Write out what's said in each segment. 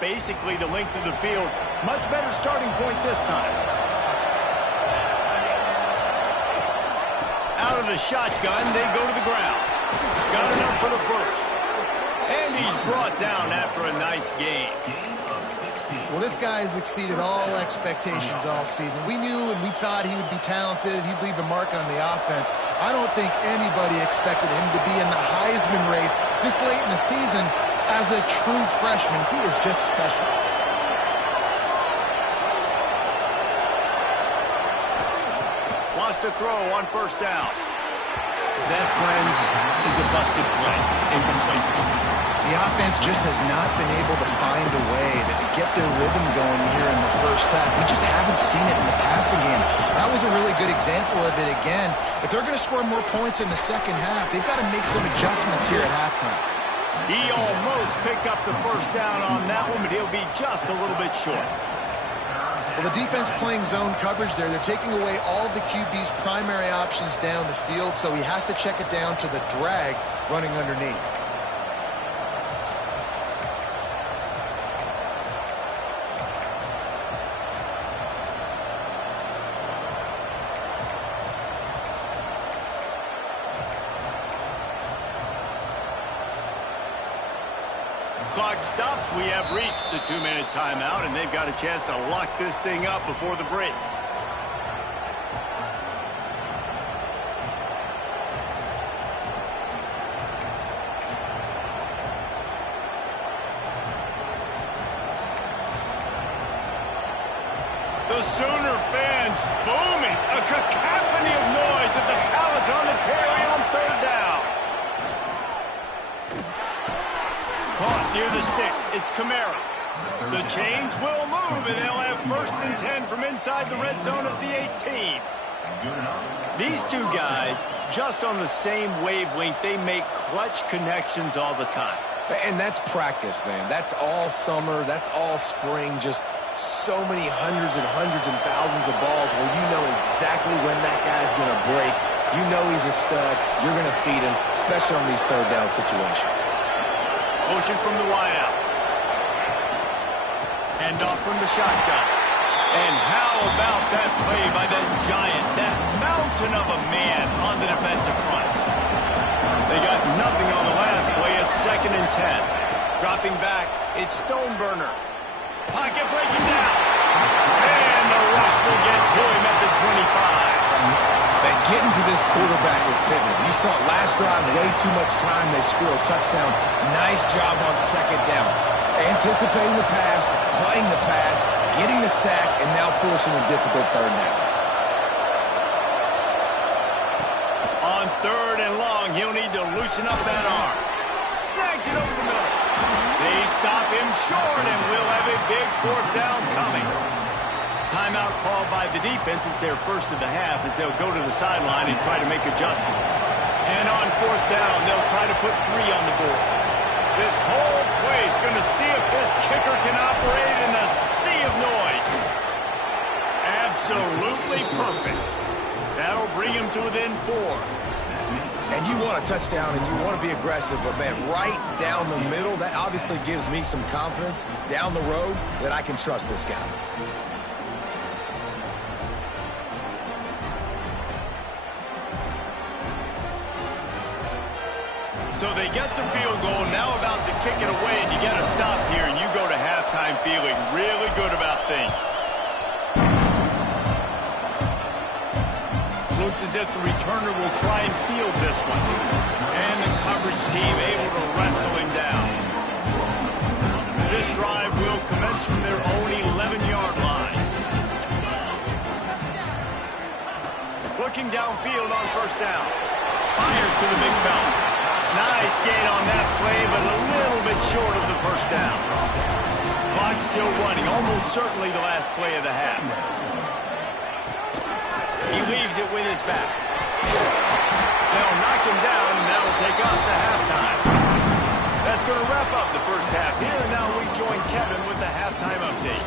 basically the length of the field. Much better starting point this time. Out of the shotgun, they go to the ground. Got enough for the first. And he's brought down after a nice game. Well, this guy has exceeded all expectations all season. We knew and we thought he would be talented. He'd leave a mark on the offense. I don't think anybody expected him to be in the Heisman race this late in the season as a true freshman. He is just special. Wants to throw on first down. That, friends, is a busted play. Incomplete. The offense just has not been able to find a way to get their rhythm going here in the first half. We just haven't seen it in the passing game. That was a really good example of it again. If they're going to score more points in the second half, they've got to make some adjustments here at halftime. He almost picked up the first down on that one, but he'll be just a little bit short. Well, the defense playing zone coverage there. They're taking away all of the QB's primary options down the field, so he has to check it down to the drag running underneath. Clock stops. We have reached the 2-minute timeout, and they've got a chance to lock this thing up before the break. The Sooner fans booming. A cacophony of noise at the Palace on the carry on third down. Caught near the sticks. It's Kamara. The change will move, and they'll have 1st and 10 from inside the red zone at the 18. These two guys, just on the same wavelength, they make clutch connections all the time. And that's practice, man. That's all summer. That's all spring. Just so many hundreds and thousands of balls where you know exactly when that guy's going to break. You know he's a stud. You're going to feed him, especially on these third down situations. Motion from the wideout. Hand off from the shotgun. And how about that play by that giant, that mountain of a man on the defensive front? They got nothing on the last play. It's 2nd and 10. Dropping back, it's Stoneburner. Pocket breaking down. And the rush will get to him at the 25. And getting to this quarterback is pivotal. You saw it last drive, way too much time. They score a touchdown. Nice job on 2nd down. Anticipating the pass, playing the pass, getting the sack, and now forcing a difficult third down. On 3rd and long, he'll need to loosen up that arm. Snags it over the middle. They stop him short, and we'll have a big 4th down coming. Timeout called by the defense. It's their first of the half as they'll go to the sideline and try to make adjustments. And on 4th down, they'll try to put 3 on the board. This whole place going to see if this kicker can operate in the sea of noise. Absolutely perfect. That'll bring him to within 4. And you want a touchdown and you want to be aggressive, but, man, right down the middle, that obviously gives me some confidence down the road that I can trust this guy. So they get the field goal, now about to kick it away, and you get a stop here, and you go to halftime feeling really good about things. Looks as if the returner will try and field this one. And the coverage team able to wrestle him down. This drive will commence from their own 11-yard line. Looking downfield on 1st down. Fires to the big fella. Nice gain on that play, but a little bit short of the 1st down. Clock still running, almost certainly the last play of the half. He leaves it with his back. They'll knock him down, and that'll take us to halftime. That's going to wrap up the first half here, and now we join Kevin with the halftime update.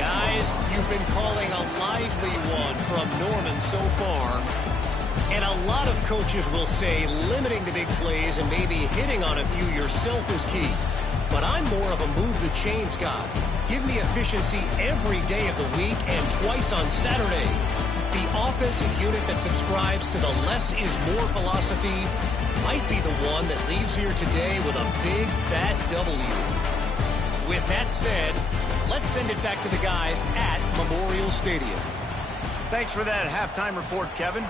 Guys, you've been calling a lively one from Norman so far. And a lot of coaches will say limiting the big plays and maybe hitting on a few yourself is key. but I'm more of a move the chains guy. Give me efficiency every day of the week and twice on Saturday. The offensive unit that subscribes to the less is more philosophy might be the one that leaves here today with a big, fat W. With that said, let's send it back to the guys at Memorial Stadium. Thanks for that halftime report, Kevin.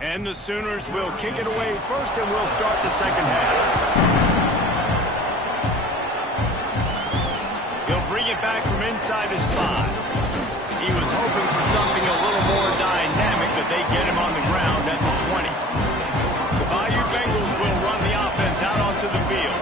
And the Sooners will kick it away first, and we'll start the second half. He'll bring it back from inside his 5. He was hoping for something a little more dynamic, but they get him on the ground at the 20. The Bayou Bengals will run the offense out onto the field.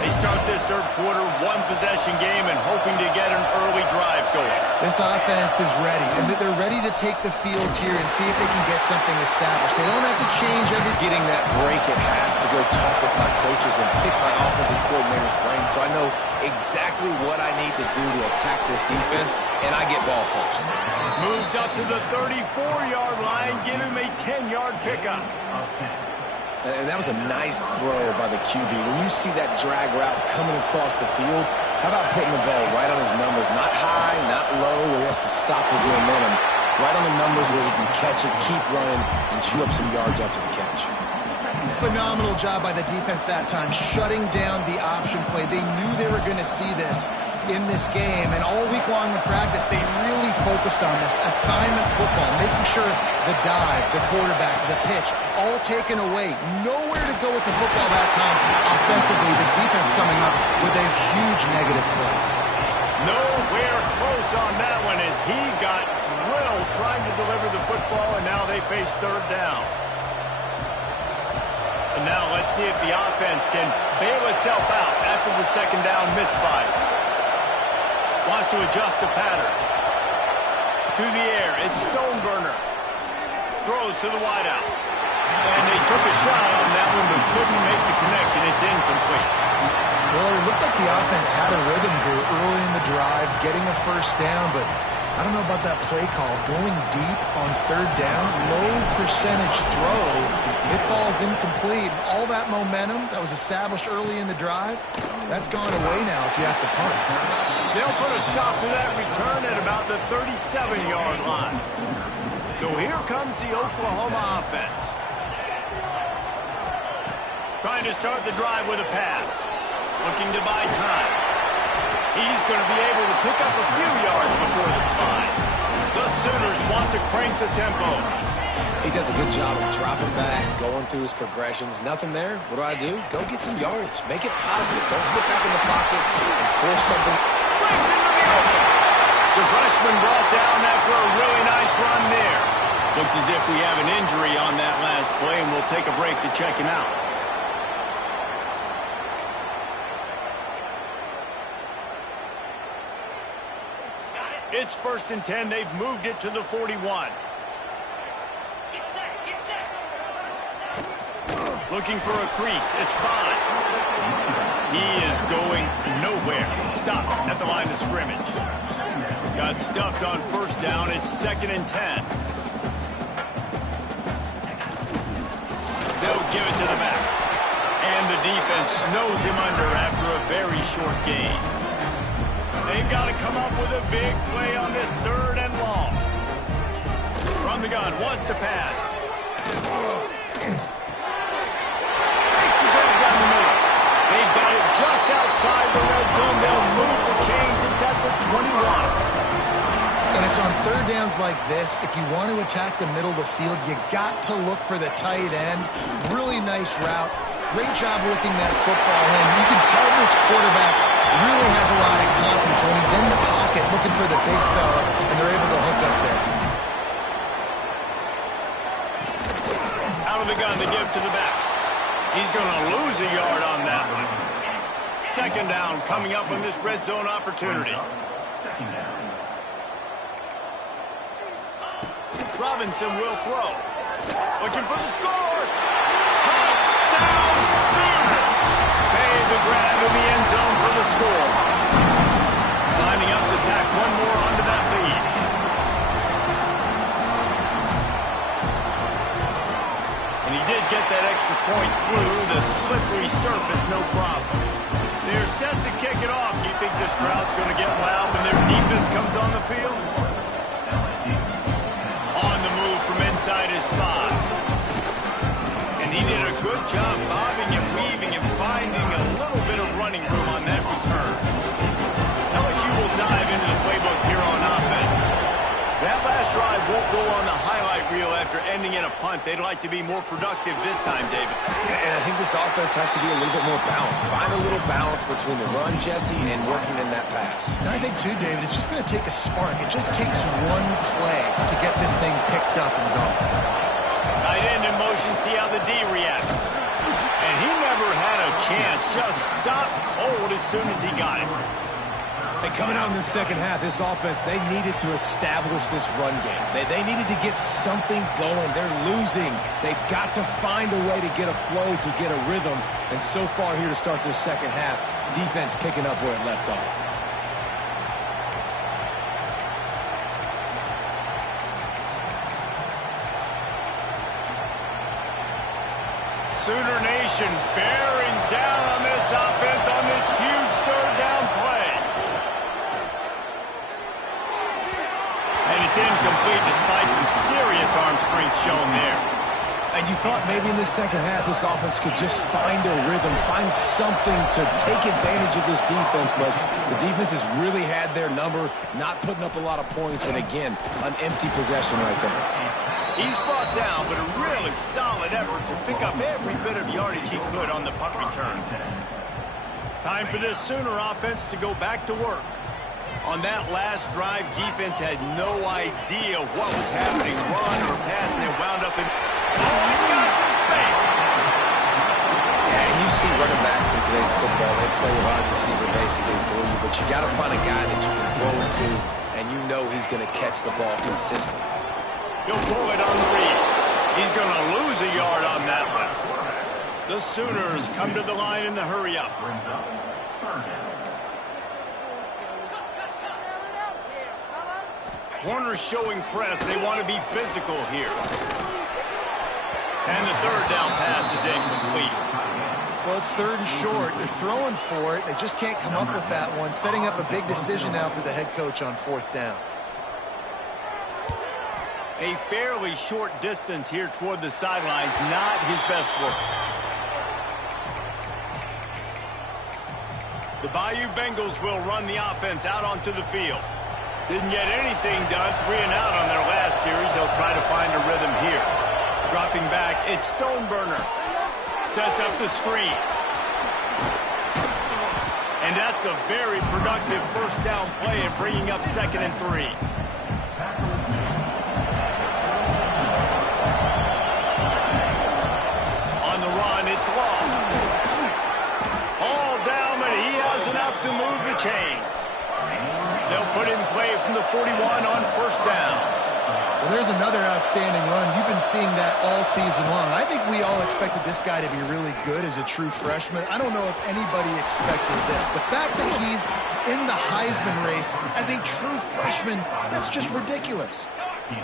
They start this third quarter, one-possession game, and hoping to get an early drive going. This offense is ready, and they're ready to take the field here and see if they can get something established. They don't have to change everything. Getting that break at half to go talk with my coaches and pick my offensive coordinator's brain so I know exactly what I need to do to attack this defense, and I get ball first. Moves up to the 34-yard line, give him a 10-yard pickup. And that was a nice throw by the QB. When you see that drag route coming across the field, how about putting the ball right on his numbers? Not high, not low, where he has to stop his momentum. Right on the numbers where he can catch it, keep running, and chew up some yards after the catch. Phenomenal job by the defense that time, shutting down the option play. They knew they were going to see this in this game, and all week long in practice, they really focused on this assignment football, making sure the dive, the quarterback, the pitch, all taken away. Nowhere to go with the football that time offensively. The defense coming up with a huge negative play. Nowhere close on that one as he got drilled trying to deliver the football, and now they face third down. And now let's see if the offense can bail itself out after the second down misfire. Wants to adjust the pattern. To the air, it's Stoneburner. Throws to the wideout. And they took a shot on that one, but couldn't make the connection. It's incomplete. Well, it looked like the offense had a rhythm here early in the drive, getting a first down, but I don't know about that play call. Going deep on third down, low percentage throw, it falls incomplete. All that momentum that was established early in the drive, that's gone away now if you have to punt. They'll put a stop to that return at about the 37-yard line. So here comes the Oklahoma offense. Trying to start the drive with a pass. Looking to buy time. He's going to be able to pick up a few yards before the slide. The Sooners want to crank the tempo. He does a good job of dropping back, going through his progressions. Nothing there. What do? Go get some yardage. Make it positive. Don't sit back in the pocket and force something. Brings into the open. The freshman brought down after a really nice run there. Looks as if we have an injury on that last play, and we'll take a break to check him out. It's 1st and 10. They've moved it to the 41. Looking for a crease. It's Bond. He is going nowhere. Stop at the line of scrimmage. Got stuffed on first down. It's 2nd and 10. They'll give it to the back. And the defense snows him under after a very short gain. They've got to come up with a big play on this 3rd and long. From the gun, wants to pass. Makes the grab down the middle. They've got it just outside the red zone. They'll move the chains. It's at the 21. And it's on third downs like this. If you want to attack the middle of the field, you got to look for the tight end. Really nice route. Great job looking that football in. You can tell this quarterback really has a lot of confidence when he's in the pocket looking for the big fella, and they're able to hook up there. Out of the gun to give to the back. He's going to lose a yard on that one. 2nd down coming up on this red zone opportunity. Robinson will throw. Looking for the score. Touchdown, Sooners! Made the grab in the end zone for the score. Lining up to tack one more onto that lead. And he did get that extra point through the slippery surface, no problem. They're set to kick it off. Do you think this crowd's going to get loud when their defense comes on the field? On the move from inside his 5. And he did a good job bobbing and weaving and finding a little bit of running room on that return. LSU will dive into the playbook here on offense. That last drive won't go on the highlight reel after after ending in a punt. They'd like to be more productive this time, David. And I think this offense has to be a little bit more balanced. Find a little balance between the run, Jesse, and working in that pass. And I think, too, David, it's just going to take a spark. It just takes one play to get this thing picked up and going. Tight end in motion, see how the D reacts. And he never had a chance. Just stopped cold as soon as he got it. And coming out in the second half, this offense, they needed to establish this run game. They needed to get something going. They're losing. They've got to find a way to get a flow, to get a rhythm. And so far here to start this second half, defense picking up where it left off. Sooner Nation bearing down on this offense on this huge third down play. And it's incomplete despite some serious arm strength shown there. And you thought maybe in the second half this offense could just find a rhythm, find something to take advantage of this defense, but the defense has really had their number, not putting up a lot of points, and again, an empty possession right there. He's brought down, but a really solid effort to pick up every bit of yardage he could on the punt return. Time for this Sooner offense to go back to work. On that last drive, defense had no idea what was happening, run or pass, and it wound up in... Oh, he's got some space! Yeah, and you see running backs in today's football, they play a wide receiver basically for you, but you got to find a guy that you can throw it to, and you know he's going to catch the ball consistently. He'll pull it on the read. He's going to lose a yard on that one. The Sooners come to the line in the hurry-up. Corners showing press. They want to be physical here. And the third down pass is incomplete. Well, it's third and short. They're throwing for it. They just can't come up with that one. Setting up a big decision now for the head coach on fourth down. A fairly short distance here toward the sidelines. Not his best work. The Bayou Bengals will run the offense out onto the field. Didn't get anything done, 3 and out on their last series. They'll try to find a rhythm here. Dropping back, it's Stoneburner. Sets up the screen. And that's a very productive first down play and bringing up 2nd and 3. On the run, it's Law. All down, but he has enough to move the chains. They'll put in play from the 41 on first down. Well, there's another outstanding run. You've been seeing that all season long. I think we all expected this guy to be really good as a true freshman. I don't know if anybody expected this. The fact that he's in the Heisman race as a true freshman, that's just ridiculous.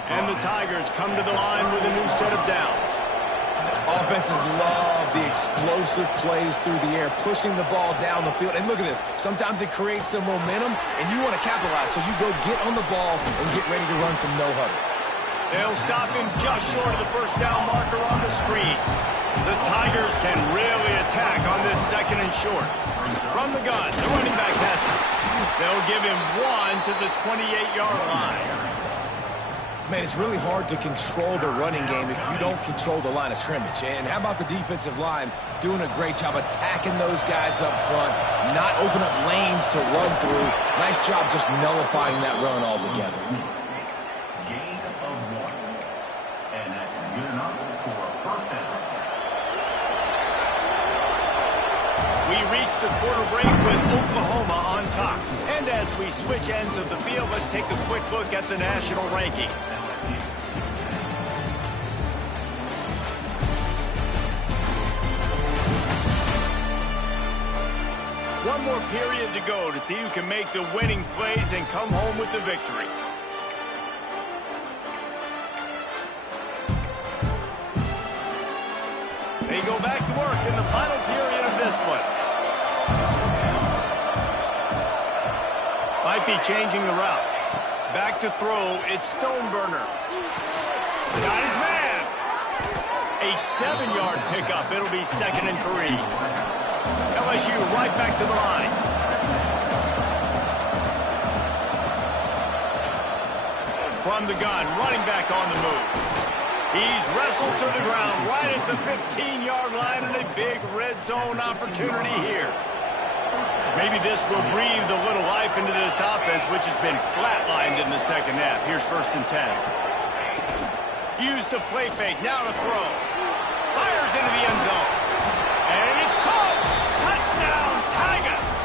And the Tigers come to the line with a new set of downs. Offenses love the explosive plays through the air, pushing the ball down the field. And look at this. Sometimes it creates some momentum, and you want to capitalize. So you go get on the ball and get ready to run some no-huddle. They'll stop him just short of the first down marker on the screen. The Tigers can really attack on this 2nd and short. From the gun, the running back has it. They'll give him 1 to the 28-yard line. Man, it's really hard to control the running game if you don't control the line of scrimmage. And how about the defensive line doing a great job attacking those guys up front, not open up lanes to run through. Nice job just nullifying that run altogether. Gain of 1. And that's good enough for a first down. We reach the quarter break with Oklahoma on top. And as we switch ends of the field, let's take a quick look at the national rankings. One more period to go to see who can make the winning plays and come home with the victory. They go back to work in the final period of this one. Might be changing the route. Back to throw, it's Stoneburner. Got his man. A 7-yard pickup. It'll be 2nd and 3. LSU right back to the line. From the gun, running back on the move. He's wrestled to the ground right at the 15-yard line, and a big red zone opportunity here. Maybe this will breathe a little life into this offense, which has been flatlined in the second half. Here's 1st and 10. Use the play fake, now to throw. Fires into the end zone. And it's caught. Touchdown, Tigers.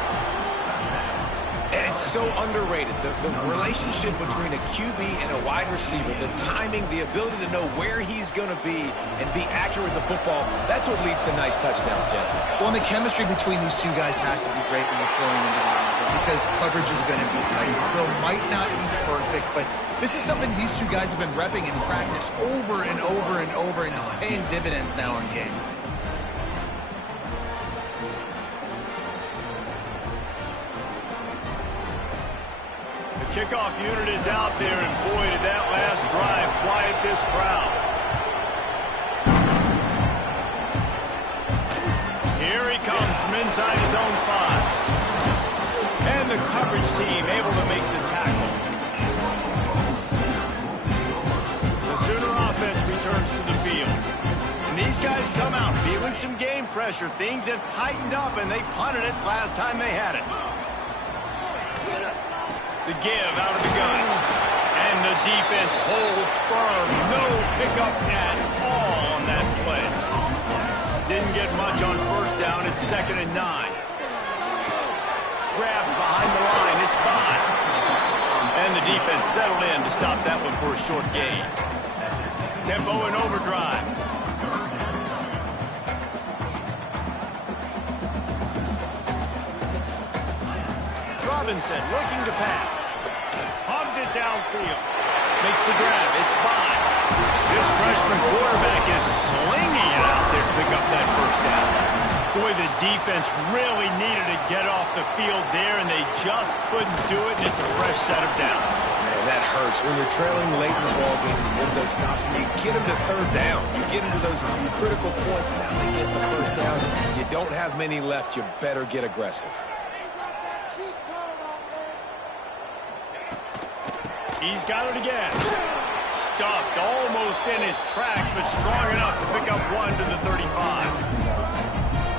And it's so underrated. The relationship between a QB and a wide receiver, the timing, the ability to know where he's going to be and be accurate with the football, that's what leads to nice touchdowns, Jesse. Well, and the chemistry between these two guys has to be great when they're throwing into the end zone because coverage is going to be tight. The throw might not be perfect, but this is something these two guys have been repping in practice over and over and over, and it's paying dividends now in game. Kickoff unit is out there, and boy, did that last drive quiet this crowd. Here he comes from inside his own 5. And the coverage team able to make the tackle. The Sooner offense returns to the field. And these guys come out feeling some game pressure. Things have tightened up, and they punted it last time they had it. The give out of the gun. And the defense holds firm. No pickup at all on that play. Didn't get much on 1st down. It's 2nd and 9. Grab behind the line. It's by. And the defense settled in to stop that one for a short gain. Tempo and overdrive. Robinson looking to pass. Hobbs it downfield. Makes the grab. It's by. This freshman quarterback is slinging it out there to pick up that 1st down. Boy, the defense really needed to get off the field there, and they just couldn't do it, and it's a fresh set of downs. Man, that hurts. When you're trailing late in the ballgame, you get those stops, and you get them to 3rd down. You get them to those critical points, and now they get the 1st down. You don't have many left. You better get aggressive. He's got it again. Stuffed almost in his tracks, but strong enough to pick up 1 to the 35.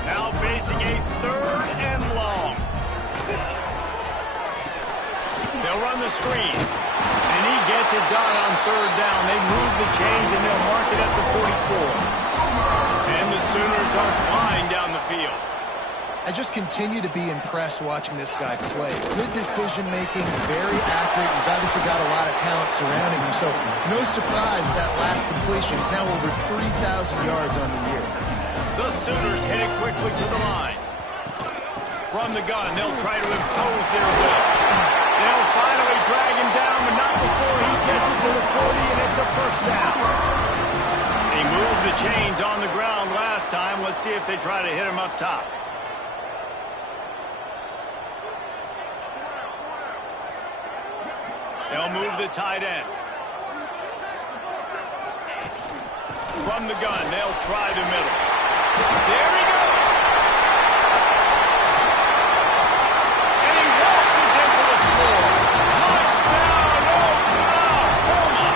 Now facing a 3rd and long. They'll run the screen. And he gets it done on 3rd down. They move the chains, and they'll mark it at the 44. And the Sooners are flying down the field. I just continue to be impressed watching this guy play. Good decision-making, very accurate. He's obviously got a lot of talent surrounding him, so no surprise with that last completion. He's now over 3,000 yards on the year. The Sooners hit it quickly to the line. From the gun, they'll try to impose their will. They'll finally drag him down, but not before he gets it to the 40, and it's a 1st down. They moved the chains on the ground last time. Let's see if they try to hit him up top. They'll move the tight end. From the gun, they'll try the middle. There he goes. And he waltzes in for the score. Touchdown, Oklahoma.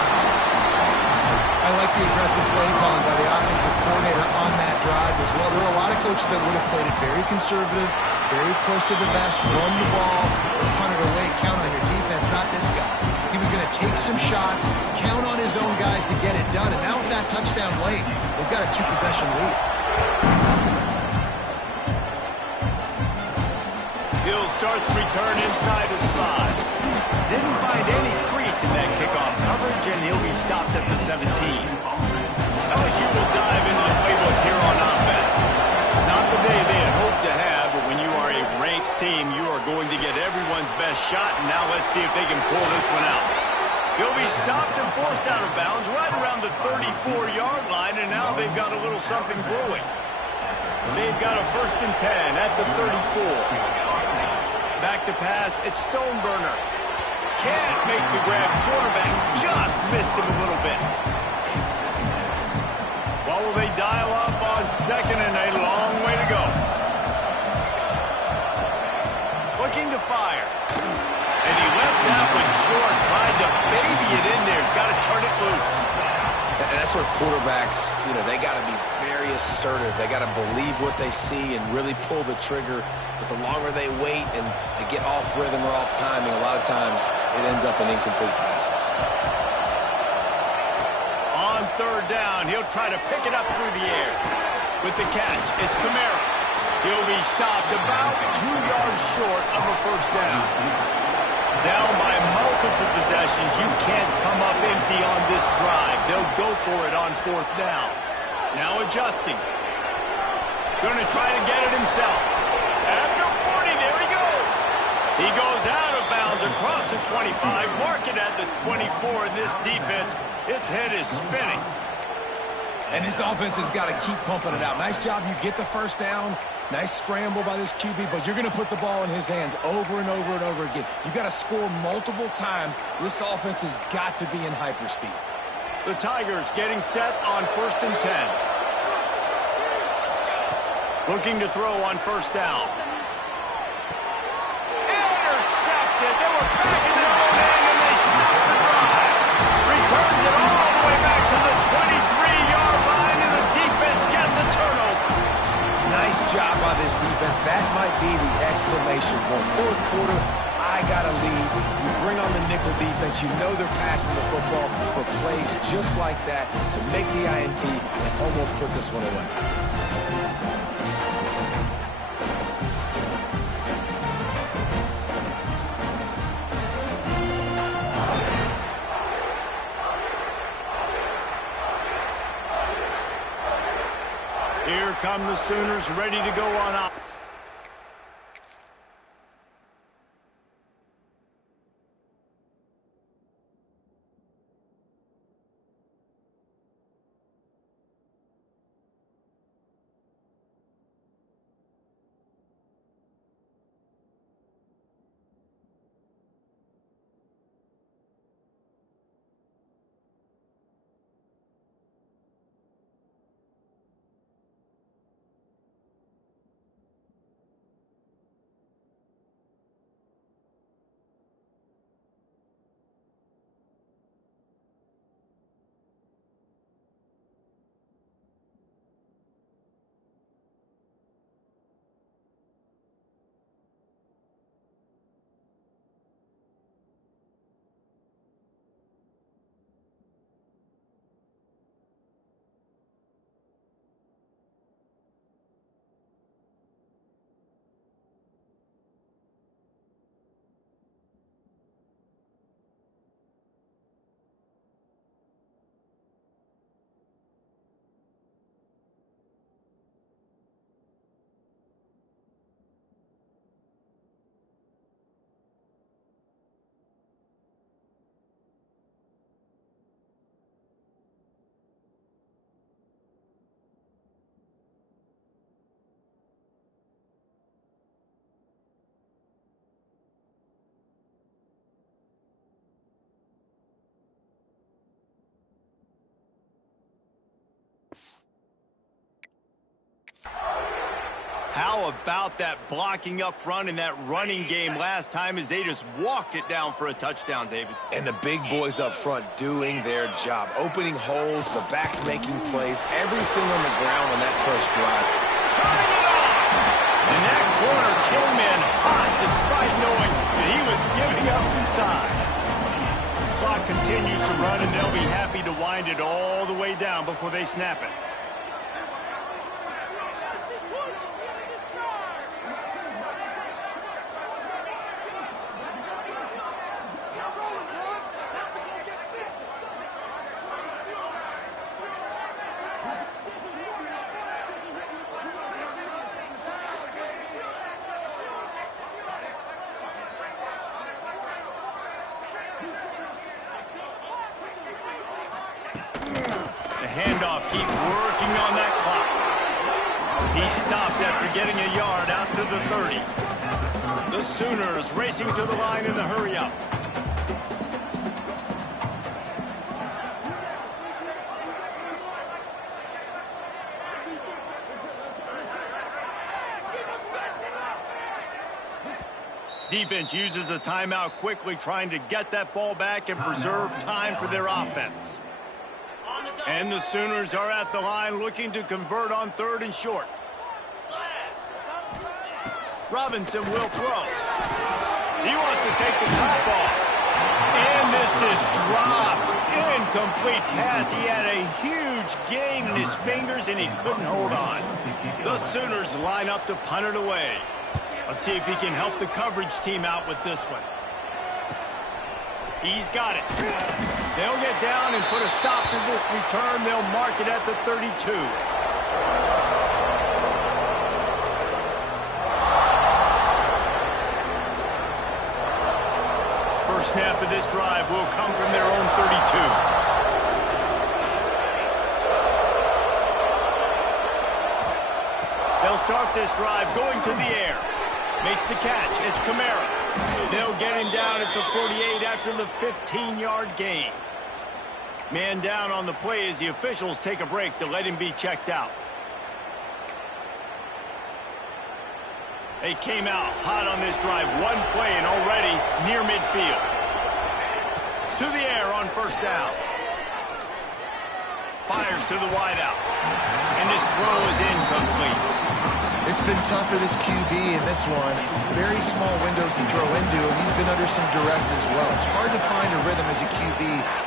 I like the aggressive play calling by the offensive coordinator on that drive as well. There are a lot of coaches that would have played it very conservative, very close to the vest, run the ball, or punt it away, count on your defense. Not this guy. He was going to take some shots, count on his own guys to get it done. And now with that touchdown late, they've got a 2-possession lead. He'll start the return inside his 5. Didn't find any crease in that kickoff coverage, and he'll be stopped at the 17. LSU will dive into the playbook here on offense. Not the day they had hoped to have, but when you are a ranked team, you are going to get everyone's best shot, and now let's see if they can pull this one out. He'll be stopped and forced out of bounds right around the 34-yard line, and now they've got a little something brewing. They've got a 1st and 10 at the 34. Back to pass, it's Stoneburner. Can't make the grab. Quarterback just missed him a little bit. Well, will they dial up on 2nd and a long way to go? Looking to fire. And he left that one short, tried to baby it in there. He's got to turn it loose. And that's where quarterbacks, they got to be very assertive. They got to believe what they see and really pull the trigger. But the longer they wait and they get off rhythm or off timing, a lot of times it ends up in incomplete passes. On third down, he'll try to pick it up through the air. With the catch, it's Kamara. He'll be stopped about 2 yards short of a first down. Down by multiple possessions, you can't come up empty on this drive. They'll go for it on fourth down. Now adjusting. Going to try to get it himself. At the 40, there he goes. He goes out of bounds across the 25, mark it at the 24 in this defense. Its head is spinning. And this offense has got to keep pumping it out. Nice job. You get the first down. Nice scramble by this QB, but you're going to put the ball in his hands over and over and over again. You've got to score multiple times. This offense has got to be in hyperspeed. The Tigers getting set on 1st and 10. Looking to throw on first down. Intercepted. They were packing their own end, and they stopped the drive. Returns it all the way back to the 23-yard line, and the defense gets a turnover. Nice job by this defense. That might be the exclamation point. Fourth quarter, I got to lead. You bring on the nickel defense. You know they're passing the football for plays just like that to make the INT and almost put this one away. Here come the Sooners, ready to go on up. How about that blocking up front and that running game last time as they just walked it down for a touchdown, David? And the big boys up front doing their job, opening holes, the backs making plays, everything on the ground on that first drive. Turning it on! And that corner came in hot despite knowing that he was giving up some size. Clock continues to run, and they'll be happy to wind it all the way down before they snap it. Handoff, keep working on that clock. He stopped after getting a yard out to the 30. The Sooners racing to the line in the hurry-up. Defense uses a timeout quickly, trying to get that ball back and preserve time for their offense. And the Sooners are at the line looking to convert on 3rd and short. Robinson will throw. He wants to take the top off. And this is dropped. Incomplete pass. He had a huge gain in his fingers, and he couldn't hold on. The Sooners line up to punt it away. Let's see if he can help the coverage team out with this one. He's got it. They'll get down and put a stop to this return. They'll mark it at the 32. First snap of this drive will come from their own 32. They'll start this drive going to the air. Makes the catch. It's Kamara. They'll get him down at the 48 after the 15-yard gain. Man down on the play as the officials take a break to let him be checked out. They came out hot on this drive. One play and already near midfield. To the air on first down. Fires to the wideout. And this throw is incomplete. It's been tough for this QB in this one. Very small windows to throw into, and he's been under some duress as well. It's hard to find a rhythm as a QB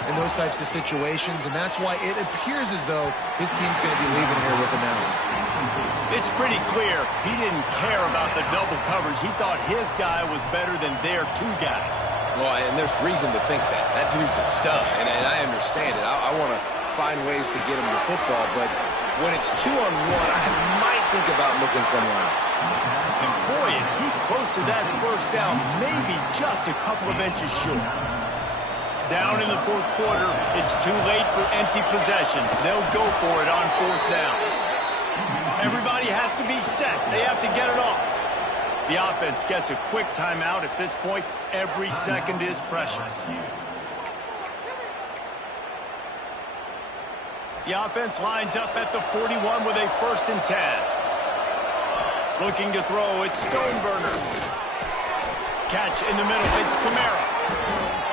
in those types of situations, and that's why it appears as though his team's going to be leaving here with an out. It's pretty clear he didn't care about the double coverage. He thought his guy was better than their two guys. Well, and there's reason to think that. That dude's a stud, and I understand it. I want to find ways to get him the football, but when it's 2-on-1, I might think about looking somewhere else. And boy, is he close to that first down, maybe just a couple of inches short. Down in the 4th quarter, it's too late for empty possessions. They'll go for it on 4th down. Everybody has to be set. They have to get it off. The offense gets a quick timeout at this point. Every second is precious. The offense lines up at the 41 with a 1st and 10. Looking to throw, it's Stoneburner. Catch in the middle, it's Kamara.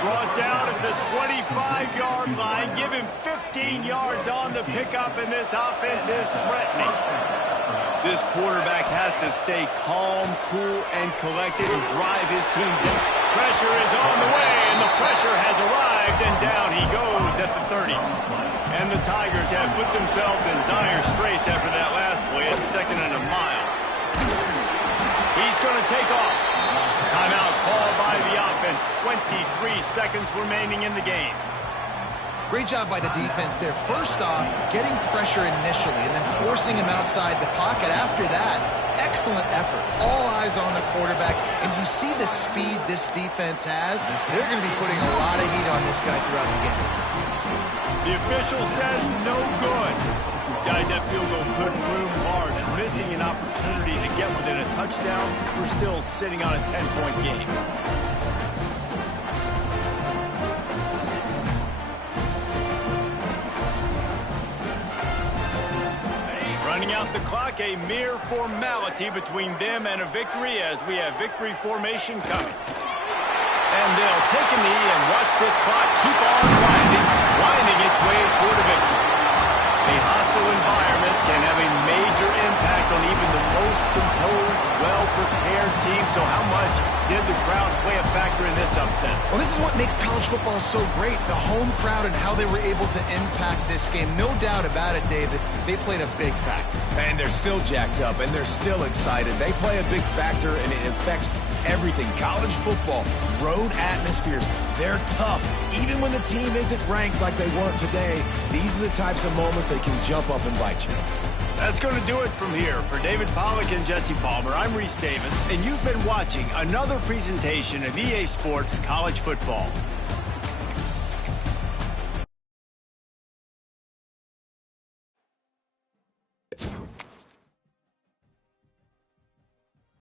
Brought down at the 25-yard line. Give him 15 yards on the pickup, and this offense is threatening. This quarterback has to stay calm, cool, and collected and drive his team down. Pressure is on the way, and the pressure has arrived, and down he goes at the 30. And the Tigers have put themselves in dire straits after that last play. It's 2nd and a mile. He's going to take off. Timeout called by the offense. 23 seconds remaining in the game. Great job by the defense there. First off, getting pressure initially and then forcing him outside the pocket. After that, excellent effort. All eyes on the quarterback. And you see the speed this defense has. They're going to be putting a lot of heat on this guy throughout the game. The official says no good. Guys, that field goal could loom large. Missing an opportunity to get within a touchdown. We're still sitting on a 10-point game. Running out the clock, a mere formality between them and a victory as we have victory formation coming. And they'll take a knee and watch this clock keep on winding its way toward a victory. A hostile environment can have a major impact on even the most composed, well-prepared team. So how much did the crowd play a factor in this upset? Well, this is what makes college football so great. The home crowd and how they were able to impact this game. No doubt about it, David. They played a big factor. And they're still jacked up, and they're still excited. They play a big factor, and it affects everything. College football, road atmospheres, they're tough. Even when the team isn't ranked like they weren't today, these are the types of moments that can jump up and bite you. That's going to do it from here. For David Pollack and Jesse Palmer, I'm Reese Davis, and you've been watching another presentation of EA Sports College Football.